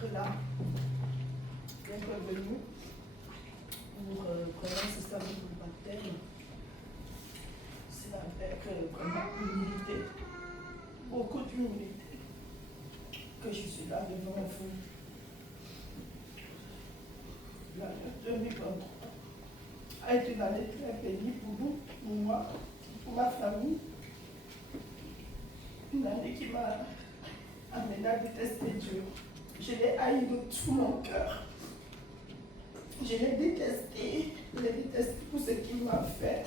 d'être là, d'être venu pour vraiment se servir pour le baptême. C'est avec vraiment humilité, beaucoup d'humilité, que je suis là devant vous. L'année 2023 a été une année très bénie pour nous, pour moi, pour ma famille. Une année qui m'a amené à détester Dieu. Je l'ai haï de tout mon cœur. Je l'ai détesté pour ce qu'il m'a fait.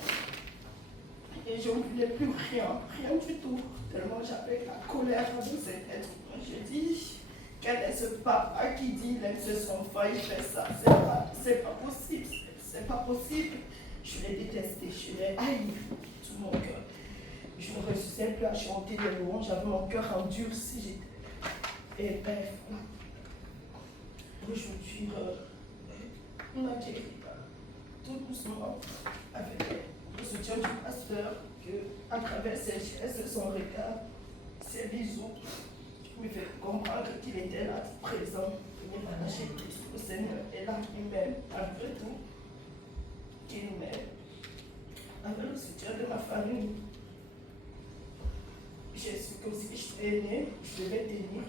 Et je ne voulais plus rien du tout. Tellement j'avais la colère de cet être. Je dis, quel est ce papa qui dit, il aime ses enfants, il fait ça. C'est pas possible, c'est pas possible. Je l'ai détesté, je l'ai haï de tout mon cœur. Je ne réussissais plus à chanter des louanges, j'avais mon cœur endurci. Et bref, aujourd'hui, on a guéri tout doucement avec le soutien du pasteur, que à travers ses gestes, son regard, ses bisous, me fait comprendre qu'il était là, présent, qu'il m'a lâché Christ. Le Seigneur est là, il m'aime, malgré tout, qu'il m'aime. Avec le soutien de ma famille, j'ai su que si je suis née, je devais tenir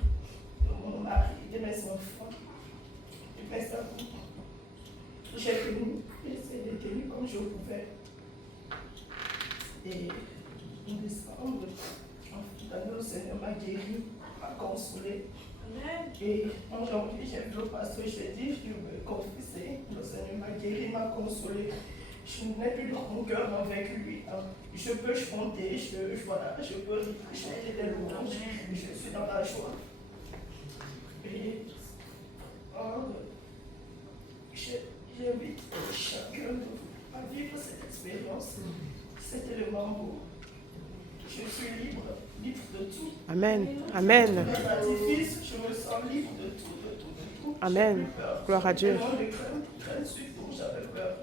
mon mari, de mes enfants, de mes amis. J'ai tenu, j'ai essayé de tenir comme je pouvais. Et en décembre, le Seigneur m'a guéri, m'a consolé. Et en janvier, j'ai vu le pasteur, j'ai dit, je veux confesser. Le Seigneur m'a guéri, m'a consolé. Je n'ai plus de rancœur avec lui. Je peux chanter, je peux chanter des louanges. Je suis dans la joie. Et j'invite chacun de vous à vivre cette expérience. C'est tellement beau. Je suis libre de tout. Amen. Amen. Je me sens libre de tout. Amen. Gloire à Dieu. J'avais peur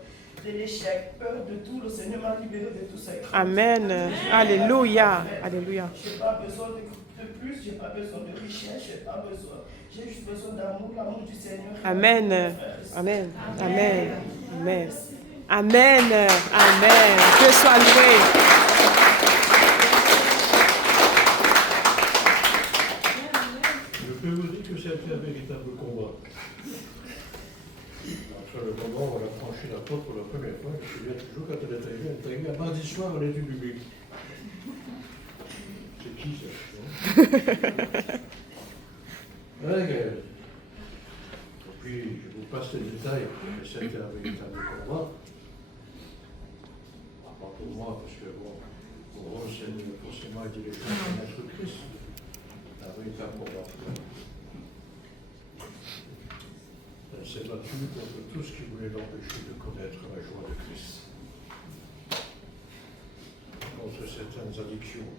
de l'échec, peur de tout. Le Seigneur m'a libéré de tout ça. Amen. Alléluia. Alléluia. Je n'ai pas besoin de plus, je n'ai pas besoin de richesse, j'ai juste besoin d'amour, l'amour du Seigneur. Amen. Amen. Amen. Amen. Amen. Amen. Que soit loué. Je peux vous dire que c'est un véritable combat. Entre le moment où on a franchi la porte pour la première fois, je me souviens toujours quand elle est arrivée à mardi soir à l'étude biblique. C'est qui ça? Ouais, et puis, je vous passe les détails, mais c'était un véritable combat. Pas pour moi, parce que bon, pour eux, c'est forcément été les choses de notre Christ. Un véritable combat. Elle s'est battue contre tout ce qui voulait l'empêcher de connaître la joie de Christ. Contre certaines addictions.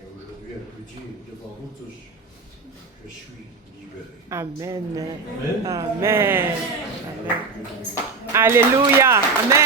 Et aujourd'hui, elle peut dire devant vous tous, je suis libéré. Amen. Amen. Amen. Amen. Alléluia. Amen.